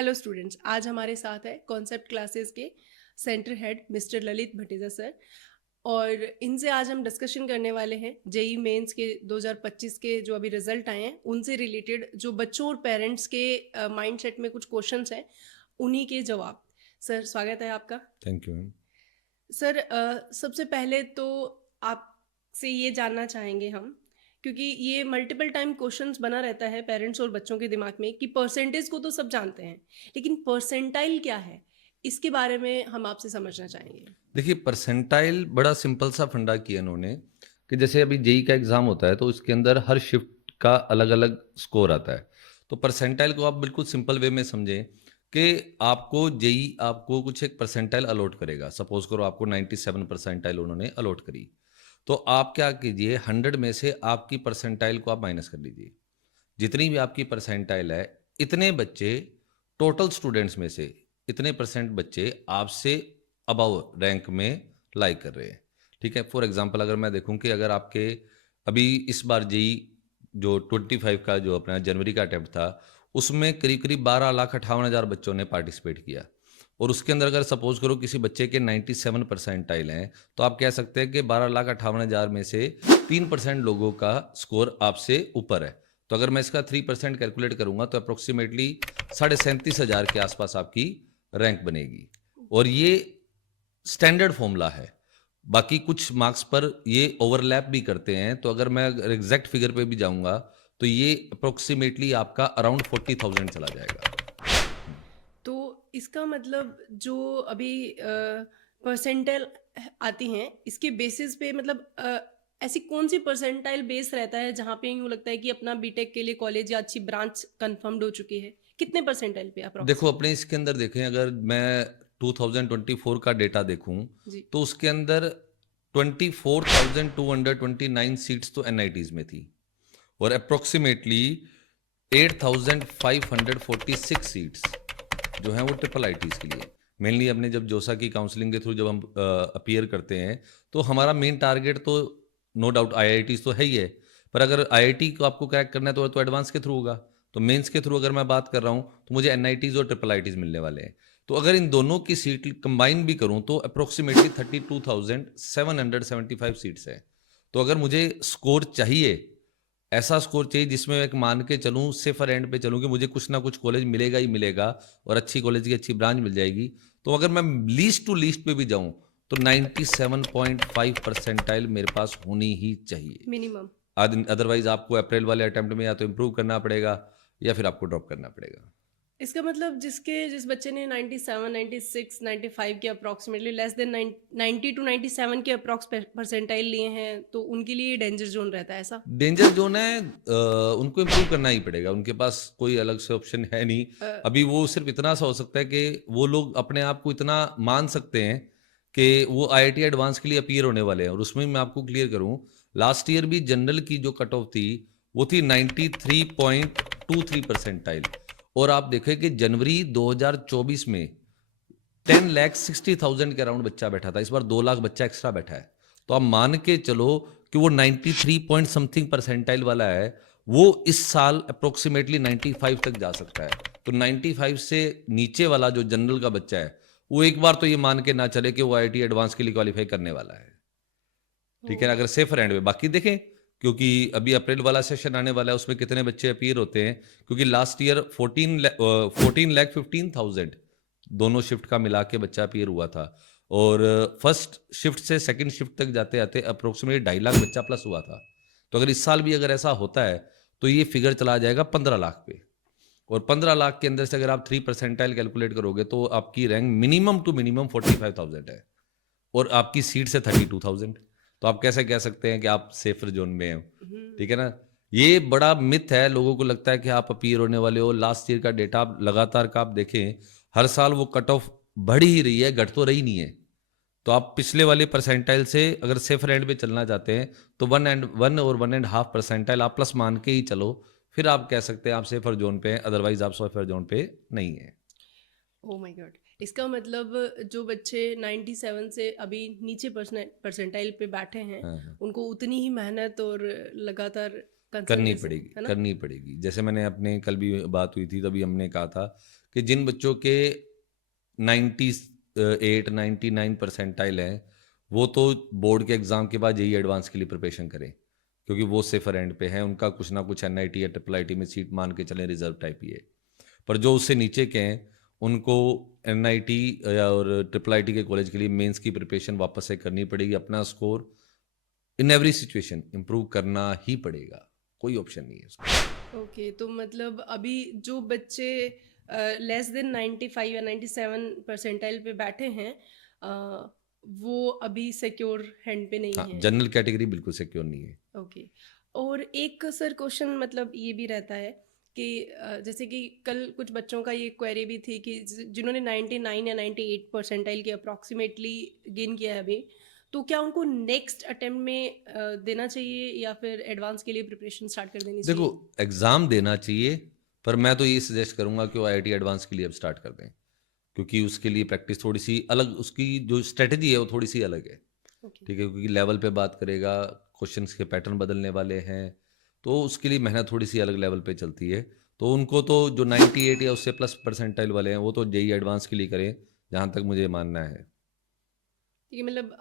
Hello students, आज हमारे साथ है कॉन्सेप्ट क्लासेस के centre head mister Lalit Bhateja sir. और इनसे आज हम डिस्कशन करने वाले हैं जेई मेंस के 2025 के जो अभी रिजल्ट आए हैं उनसे रिलेटेड, जो बच्चों और पेरेंट्स के माइंडसेट में कुछ क्वेश्चंस हैं, उन्हीं के जवाब। सर, स्वागत है आपका। Thank you ma'am. सर, सबसे पहले तो आपसे ये जानना चाहेंगे हम, क्योंकि ये मल्टीपल टाइम क्वेश्चंस बना रहता है पेरेंट्स और बच्चों के दिमाग में कि परसेंटेज को तो सब जानते हैं, लेकिन परसेंटाइल क्या है, इसके बारे में हम आपसे समझना चाहेंगे। देखिए, परसेंटाइल बड़ा सिंपल सा फंडा किया इन्होंने कि जैसे अभी जेई का एग्ज़ाम होता है तो उसके अंदर हर शिफ्ट का अलग अलग स्कोर आता है। तो परसेंटाइल को आप बिल्कुल सिंपल वे में समझें कि आपको जेई आपको कुछ एक परसेंटाइल अलॉट करेगा। सपोज करो आपको 97 परसेंटाइल उन्होंने अलॉट करी, तो आप क्या कीजिए, 100 में से आपकी परसेंटाइल को आप माइनस कर लीजिए। जितनी भी आपकी परसेंटाइल है, इतने बच्चे टोटल स्टूडेंट्स में से इतने परसेंट बच्चे आपसे अबव रैंक में लाई कर रहे हैं। ठीक है, फॉर एग्जांपल अगर मैं देखूं कि अगर आपके अभी इस बार जेई जो 25 का जो अपना जनवरी का अटेम्प्ट था, उसमें करीब करीब 12,58,000 बच्चों ने पार्टिसिपेट किया, और उसके अंदर अगर सपोज करो किसी बच्चे के 97 परसेंटाइल हैं, तो आप कह सकते हैं कि 12,58,000 में से 3% लोगों का स्कोर आपसे ऊपर है। तो अगर मैं इसका 3% कैलकुलेट करूंगा तो अप्रोक्सीमेटली 37,500 के आसपास आपकी रैंक बनेगी। और ये स्टैंडर्ड फॉर्मूला है। बाकी कुछ मार्क्स पर ये ओवरलैप भी करते हैं, तो अगर मैं एग्जैक्ट फिगर पे भी जाऊंगा तो ये अप्रोक्सीमेटली आपका अराउंड 40,000 चला जाएगा। तो इसका मतलब जो अभी परसेंटाइल आती हैं, इसके बेसिस पे मतलब ऐसी कौन सी परसेंटाइल बेस रहता है जहाँ पे यूँ लगता है कि अपना बीटेक के लिए कॉलेज या अच्छी ब्रांच कंफर्म्ड हो चुकी है? कितने परसेंटाइल पे देखो, अप्रोक्स? अपने इसके अंदर देखें, अगर मैं 2024 का डेटा देखूं जी। तो उसके अंदर 24,229 सीट्स तो एनआईटीज में थी, और अप्रोक्सीमेटली 8,546 सीट्स जो हैं वो ट्रिपल आईटीज़ के लिए। मेनली अपने जब जोसा की काउंसलिंग के थ्रू जब हम अपीयर करते हैं, तो हमारा मेन टारगेट तो नो डाउट आईआईटीज़ तो है ही है, पर अगर आईआईटी को आपको क्रैक करना है तो एडवांस के थ्रू होगा। तो मेंस के थ्रू अगर मैं बात कर रहा हूँ तो मुझे एनआईटीज़ और ट्रिपल आईटीज़ मिलने वाले हैं। तो अगर इन दोनों की सीट कंबाइन भी करूँ तो अप्रोक्सीमेटली 32,775 सीट्स है। तो अगर मुझे स्कोर चाहिए, ऐसा स्कोर चाहिए जिसमें मैं एक मान के चलूँ, सेफर एंड पे चलूँ कि मुझे कुछ ना कुछ कॉलेज मिलेगा ही मिलेगा और अच्छी कॉलेज की अच्छी ब्रांच मिल जाएगी, तो अगर मैं लीस्ट टू लीस्ट पे भी जाऊँ तो 97.5 परसेंटाइल मेरे पास होनी ही चाहिए। मिनिमम। अदरवाइज आपको अप्रैल वाले अटेम्प्ट में या तो इम्प्रूव करना पड़ेगा या फिर आपको ड्रॉप करना पड़ेगा। इसका मतलब जिस बच्चे ने 97, 96, 95 के अप्रॉक्सीमेटली लेस देन 90 टू 97 के अप्रॉक्स परसेंटाइल लिए हैं, तो उनके लिए डेंजर जोन रहता है ऐसा? डेंजर जोन है, उनको इम्प्रूव करना ही पड़ेगा, उनके पास कोई अलग से ऑप्शन है नहीं। अ, अभी वो सिर्फ इतना सा हो सकता है कि वो लोग अपने आप को इतना मान सकते हैं कि वो आईआईटी एडवांस के लिए अपीयर होने वाले हैं, और उसमें मैं आपको क्लियर करूं, लास्ट ईयर भी जनरल की जो कट ऑफ थी वो थी 93.23 परसेंटाइल, और आप देखें कि जनवरी 2024 में 10,60,000 के अराउंड बच्चा बैठा था, इस बार 2 लाख बच्चा एक्स्ट्रा बैठा है। तो आप मान के चलो कि वो 93 पॉइंट समथिंग परसेंटाइल वाला है, वो इस साल अप्रोक्सीमेटली 95 तक जा सकता है। तो 95 से नीचे वाला जो जनरल का बच्चा है, वो एक बार तो ये मान के ना चले कि वो आईआईटी एडवांस के लिए क्वालिफाई करने वाला है। ठीक है ना, ओ, अगर सेफर एंड में बाकी देखें, क्योंकि अभी अप्रैल वाला सेशन आने वाला है, उसमें कितने बच्चे अपीयर होते हैं, क्योंकि लास्ट ईयर 14,15,000 दोनों शिफ्ट का मिला के बच्चा अपीयर हुआ था, और फर्स्ट शिफ्ट से सेकंड शिफ्ट तक जाते जाते अप्रोक्सीमेटली 2.5 लाख बच्चा प्लस हुआ था। तो अगर इस साल भी अगर ऐसा होता है तो ये फिगर चला जाएगा 15 लाख पे, और 15 लाख के अंदर से अगर आप 3 परसेंटाइल कैलकुलेट करोगे तो आपकी रैंक मिनिमम टू मिनिमम 45,000 है, और आपकी सीट से 32,000। तो आप कैसे कह सकते हैं कि आप सेफर जोन में हो? ठीक है ना, ये बड़ा मिथ है, लोगों को लगता है कि आप अपीयर होने वाले हो। लास्ट ईयर का डेटा आप लगातार का आप देखें, हर साल वो कट ऑफ बढ़ ही रही है, घट तो रही नहीं है। तो आप पिछले वाले परसेंटाइल से अगर सेफर एंड पे चलना चाहते हैं तो 1 और 1.5 परसेंटाइल आप प्लस मान के ही चलो, फिर आप कह सकते हैं आप सेफर जोन पे हैं, अदरवाइज आप सेफर जोन पे नहीं है। Oh my God. इसका मतलब जो बच्चे 97 से अभी नीचे परसेंटाइल पे बैठे हैं, हाँ, हाँ। उनको उतनी ही मेहनत और लगातार करनी कंसल्टेंसी, पड़ेगी, है ना? करनी पड़ेगी। जैसे मैंने अपने कल भी बात हुई थी, तभी हमने कहा था कि जिन बच्चों के 98 99 परसेंटाइल हैं, वो तो बोर्ड के एग्ज़ाम के बाद जेईई एडवांस के लिए प्रिपरेशन करें, क्योंकि वो सेफर एंड पे है, उनका कुछ ना कुछ एनआईटी या ट्रिपल आईटी में सीट मान के चलें, रिजर्व टाइप ही है। पर जो उससे नीचे के हैं, उनको एनआईटी या और ट्रिपल आईटी के कॉलेज के लिए मेंस की प्रिपरेशन वापस से करनी पड़ेगी। अपना score in every situation improve करना ही पड़ेगा, कोई ऑप्शन नहीं है उसका। ओके, तो मतलब अभी जो बच्चे लेस देन 95 या 97 परसेंटाइल पे बैठे हैं, वो अभी सिक्योर हैंड पे नहीं हाँ, है। जनरल कैटेगरी बिल्कुल सिक्योर नहीं है। ओके। और एक सर क्वेश्चन मतलब ये भी रहता है कि जैसे कि कल कुछ बच्चों का ये क्वेरी भी थी कि जिन्होंने 99 या 98 परसेंटाइल के अप्रॉक्सीमेटली गेन किया है अभी, तो क्या उनको नेक्स्ट अटेम्प्ट में देना चाहिए या फिर एडवांस के लिए प्रिपरेशन स्टार्ट कर देनी देखो, चाहिए? एग्ज़ाम देना चाहिए, पर मैं तो ये सजेस्ट करूँगा कि वो आईआईटी एडवांस के लिए अब स्टार्ट कर दें, क्योंकि उसके लिए प्रैक्टिस थोड़ी-सी अलग, उसकी जो स्ट्रैटेजी है वो थोड़ी-सी अलग है। ओके। ठीक है, क्योंकि लेवल पे बात करेगा, क्वेश्चंस के पैटर्न बदलने वाले हैं, तो उसके लिए मेहनत थोड़ी-सी अलग लेवल पे चलती है। तो उनको तो जो 98 या उससे प्लस परसेंटाइल वाले हैं, वो तो जेईई एडवांस के लिए करें, जहाँ तक मुझे मानना है। ये मतलब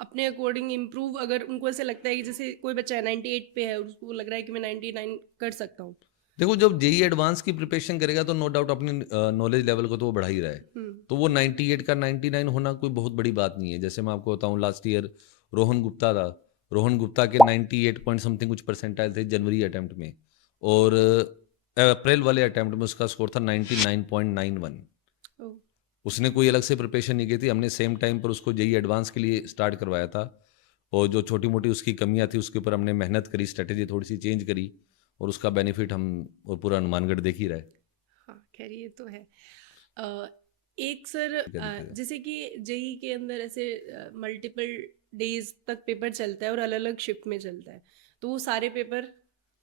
अपने अकॉर्डिंग इम्प्रूव, अगर उनको ऐसे लगता है कि जैसे कोई बच्चा 98 पे है और उसको लग रहा है कि मैं 99 कर सकता हूँ। देखो, जब जेईई एडवांस की प्रिपरेशन करेगा तो नो डाउट अपनी नॉलेज लेवल को तो वो बढ़ा ही रहा है। हम्म। तो वो 98 का 99 होना कोई बहुत बड़ी बात नहीं है। जैसे मैं आपको बताऊं, लास्ट ईयर रोहन गुप्ता था, रोहन गुप्ता के 98 पॉइंट समथिंग कुछ परसेंटाइल थे जनवरी अटेम्प्ट में, और अप्रैल वाले अटेम्प्ट में उसका स्कोर था 99.91। ओ, उसने कोई अलग से प्रिपरेशन नहीं की थी, हमने सेम टाइम पर उसको जेईई एडवांस के लिए स्टार्ट करवाया था, और जो छोटी मोटी उसकी कमियां थी उसके ऊपर हमने मेहनत करी, स्ट्रेटेजी थोड़ी सी चेंज करी, और उसका बेनिफिट हम और पूरा हनुमानगढ़ देख ही रहे। हाँ खैर ये तो है। अ, एक सर क्या दिक्कत है? जैसे कि जेई के अंदर ऐसे मल्टीपल डेज तक पेपर चलता है और अलग अलग शिफ्ट में चलता है, तो वो सारे पेपर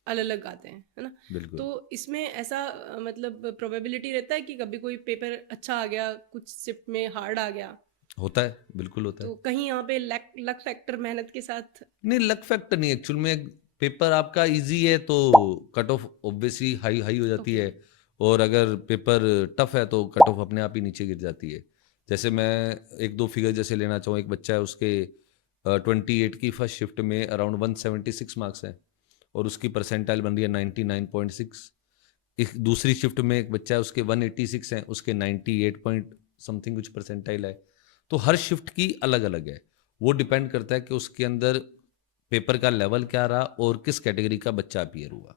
अलग अलग आते हैं, है ना? बिल्कुल। तो इसमें ऐसा मतलब प्रोबेबिलिटी रहता है कि कभी कोई पेपर अच्छा आ गया, कुछ शिफ्ट में हार्ड आ गया, होता है, बिल्कुल होता है। तो कहीं यहाँ पे लक लक फैक्टर मेहनत के साथ। नहीं, लक फैक्टर नहीं, एक्चुअल में पेपर आपका इजी है तो cut off obviously high high हो जाती ओके। है, और अगर पेपर टफ है तो कट ऑफ अपने आप ही नीचे गिर जाती है। जैसे मैं एक दो फिगर जैसे लेना चाहूँ, एक बच्चा है उसके 28 की फर्स्ट शिफ्ट में अराउंड 176 मार्क्स हैं, और उसकी परसेंटाइल बन रही है 99.6। एक दूसरी शिफ्ट में एक बच्चा है उसके 186 हैं, उसके 98 पॉइंट समथिंग कुछ परसेंटाइल है। तो हर शिफ्ट की अलग अलग है, वो डिपेंड करता है कि उसके अंदर पेपर का लेवल क्या रहा और किस कैटेगरी का बच्चा अपीयर हुआ।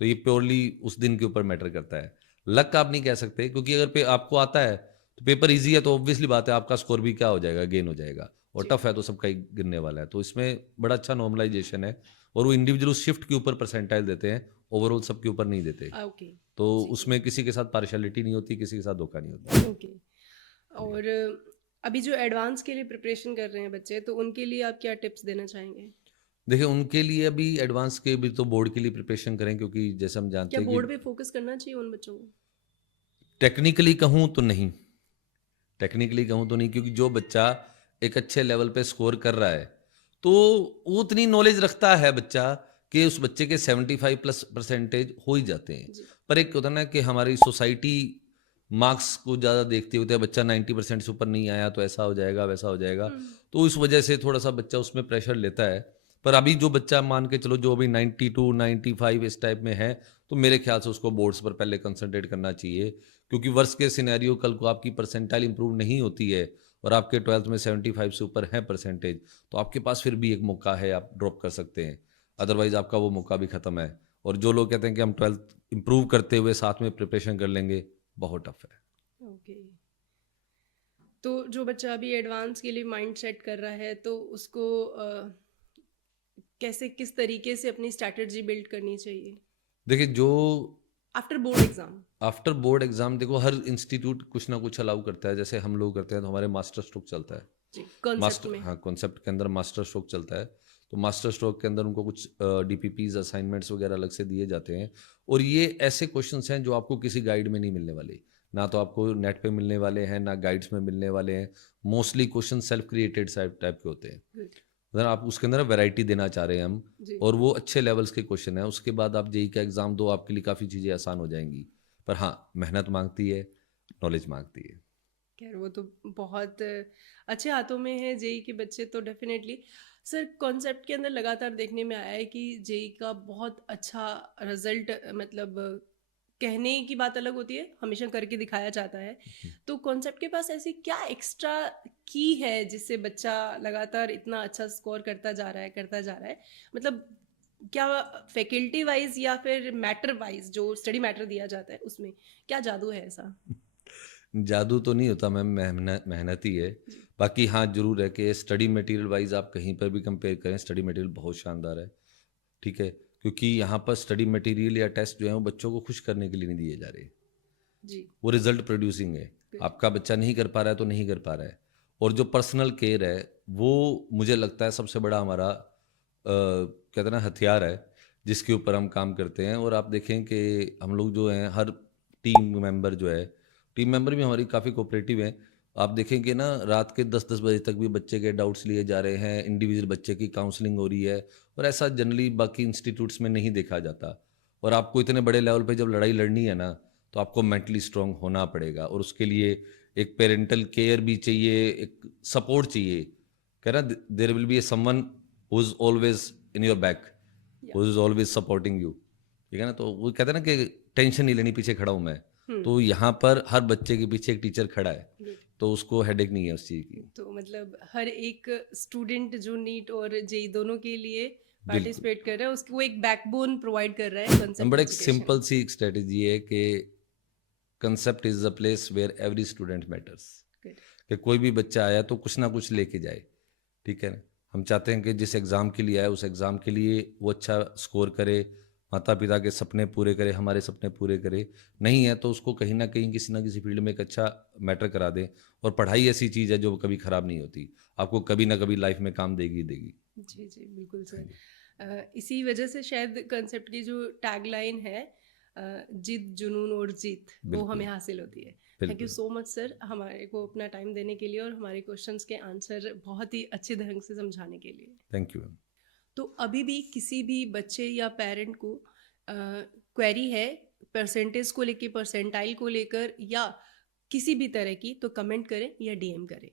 तो ये प्योरली उस दिन के ऊपर मैटर करता है। लक आप नहीं कह सकते, क्योंकि अगर आपको आता है तो पेपर इजी है तो ऑब्वियसली बात है आपका स्कोर भी क्या हो जाएगा, गेन हो जाएगा, और जी। टफ है तो सबका ही गिरने वाला है। तो इसमें बड़ा अच्छा नॉर्मलाइजेशन है, और वो इंडिविजुअल शिफ्ट के ऊपर परसेंटाइल देते हैं, ओवरऑल सबके ऊपर नहीं देते। ओके। तो जी। उसमें किसी के साथ पार्शियलिटी नहीं होती, किसी के साथ धोखा नहीं होता। ओके। और अभी जो एडवांस के लिए प्रिपरेशन कर रहे हैं बच्चे, तो उनके लिए आप क्या टिप्स देना चाहेंगे? देखिए, उनके लिए अभी एडवांस के भी तो बोर्ड के लिए प्रिपरेशन करें, क्योंकि जैसे हम क्या जानते हैं कि बोर्ड पे फोकस करना चाहिए उन बच्चों को? टेक्निकली कहूँ तो नहीं, टेक्निकली कहूँ तो नहीं, क्योंकि जो बच्चा एक अच्छे लेवल पे स्कोर कर रहा है, तो वो उतनी नॉलेज रखता है बच्चा कि उस बच्चे के 75 प्लस परसेंटेज हो ही जाते हैं। जी। पर एक होता है ना कि हमारी सोसाइटी मार्क्स को ज़्यादा देखती होती है, बच्चा 90% से ऊपर नहीं आया तो ऐसा हो जाएगा, वैसा हो जाएगा। हम्म। तो इस वजह से थोड़ा सा बच्चा उसमें प्रेशर लेता है। पर अभी जो बच्चा मान के चलो जो अभी 92 95 इस टाइप में है, तो मेरे ख्याल से उसको बोर्ड्स पर पहले कंसंट्रेट करना चाहिए, क्योंकि वर्स्ट के सिनेरियो कल को आपकी परसेंटाइल इंप्रूव नहीं होती है और आपके 12th में 75 से ऊपर है परसेंटेज, तो आपके पास फिर भी एक मौका है, आप ड्रॉप कर सकते हैं। अदरवाइज आपका वो मौका भी खत्म है। और जो लोग कहते हैं कि हम 12th इंप्रूव करते हुए साथ में प्रिपरेशन कर लेंगे, बहुत टफ है। ओके। तो जो बच्चा अभी एडवांस के लिए माइंड सेट कर रहा है, तो उसको कैसे, किस तरीके से अपनी स्ट्रैटेजी बिल्ड करनी चाहिए देखिए, जो after board exam? After board exam, देखो हर इंस्टीट्यूट कुछ ना कुछ अलाउ करता है। जैसे हम लोग करते हैं तो हमारे मास्टर स्ट्रोक चलता है। जी, कॉन्सेप्ट मास्टर, में। हाँ, कॉन्सेप्ट के अंदर मास्टर स्ट्रोक चलता है। तो मास्टर स्ट्रोक के अंदर उनको कुछ डीपीपीज असाइनमेंट्स वगैरह अलग से दिए जाते हैं, और ये ऐसे क्वेश्चंस हैं जो आपको किसी गाइड में नहीं मिलने वाले, ना तो आपको नेट पे मिलने वाले हैं, ना गाइड्स में मिलने वाले हैं। Mostly question self created type के होते हैं। गुड। अगर आप उसके अंदर वैरायटी देना चाह रहे हैं हम, जी। और वो अच्छे लेवल्स के क्वेश्चन हैं, उसके बाद आप जेई का एग्जाम दो, आपके लिए काफ़ी चीज़ें आसान हो जाएंगी। पर हाँ, मेहनत मांगती है, नॉलेज मांगती है। खैर वो तो बहुत अच्छे हाथों में है जेई के बच्चे तो डेफिनेटली। सर कॉन्सेप्ट के अंदर लगातार देखने में आया है कि जेई का बहुत अच्छा रिजल्ट, मतलब कहने की बात अलग होती है, हमेशा करके दिखाया जाता है। तो कॉन्सेप्ट के पास ऐसी क्या एक्स्ट्रा की है जिससे बच्चा लगातार इतना अच्छा स्कोर करता जा रहा है, मतलब क्या फैकल्टी वाइज या फिर मैटर वाइज जो स्टडी मैटर दिया जाता है उसमें क्या जादू है ऐसा? जादू तो नहीं होता मैम, मेहनत ही है। जी। बाकी हाँ ज़रूर है कि स्टडी मटेरियल वाइज आप कहीं पर भी कंपेयर करें, स्टडी मटेरियल बहुत शानदार है। ठीक है, क्योंकि यहाँ पर स्टडी मटेरियल या टेस्ट जो है वो बच्चों को खुश करने के लिए नहीं दिए जा रहे, जी। वो रिजल्ट प्रोड्यूसिंग है। Good. आपका बच्चा नहीं कर पा रहा है तो नहीं कर पा रहा है। और जो पर्सनल केयर है वो मुझे लगता है सबसे बड़ा हमारा कहते हैं ना हथियार है, जिसके ऊपर हम काम करते हैं। और आप देखें कि हम लोग जो हैं हर टीम मेंबर जो है, टीम मेंबर भी हमारी काफ़ी कोऑपरेटिव हैं। आप देखेंगे ना रात के 10-10 बजे तक भी बच्चे के डाउट्स लिए जा रहे हैं, इंडिविजुअल बच्चे की काउंसलिंग हो रही है। और ऐसा जनरली बाकी इंस्टीट्यूट्स में नहीं देखा जाता। और आपको इतने बड़े लेवल पे जब लड़ाई लड़नी है ना, तो आपको मेंटली स्ट्रांग होना पड़ेगा और उसके लिए एक पेरेंटल केयर भी चाहिए, एक सपोर्ट चाहिए। कह रहा there will be someone who is always in your back, yeah. Who is always supporting you. ठीक है ना, तो वो कहते हैं ना कि टेंशन नहीं लेनी, पीछे खड़ा हूं मैं। तो यहाँ पर हर बच्चे के पीछे एक टीचर खड़ा है, गुड। तो उसको हेडेक नहीं है उस चीज़ की। तो मतलब हर एक स्टूडेंट जो नीट और जेई दोनों के लिए बिल्कुल। पार्टिसिपेट कर रहा है उसको वो एक बैकबोन प्रोवाइड कर रहा है कंसेप्ट नंबर एक एजुकेशन। सिंपल सी स्ट्रेटेजी है कि concept is a place where every student matters. Good. कि कोई भी बच्चा आया तो कुछ ना कुछ लेके जाए। ठीक है ना, हम चाहते हैं कि जिस एग्ज़ाम के लिए आया उस एग्ज़ाम के लिए वो अच्छा स्कोर करे, माता पिता के सपने पूरे करे, हमारे सपने पूरे करे। नहीं है तो उसको कहीं ना कहीं किसी ना किसी फील्ड में एक अच्छा मैटर करा दें। और पढ़ाई ऐसी चीज़ है जो कभी ख़राब नहीं होती, आपको कभी ना कभी लाइफ में काम देगी ही देगी। जी जी बिल्कुल हाँ सर। जी। इसी वजह से शायद कंसेप्ट की जो टैगलाइन है, जिद जुनून और जीत, वो हमें बिल्कुल। हासिल होती है। थैंक यू बिल्कुल। सो मच सर हमारे को अपना टाइम देने के लिए और हमारे क्वेश्चंस के आंसर बहुत ही अच्छे ढंग से समझाने के लिए। Thank you. तो अभी भी किसी भी बच्चे या पेरेंट को क्वेरी है परसेंटेज को लेके, परसेंटाइल को लेकर या किसी भी तरह की, तो कमेंट करें या डीएम करें।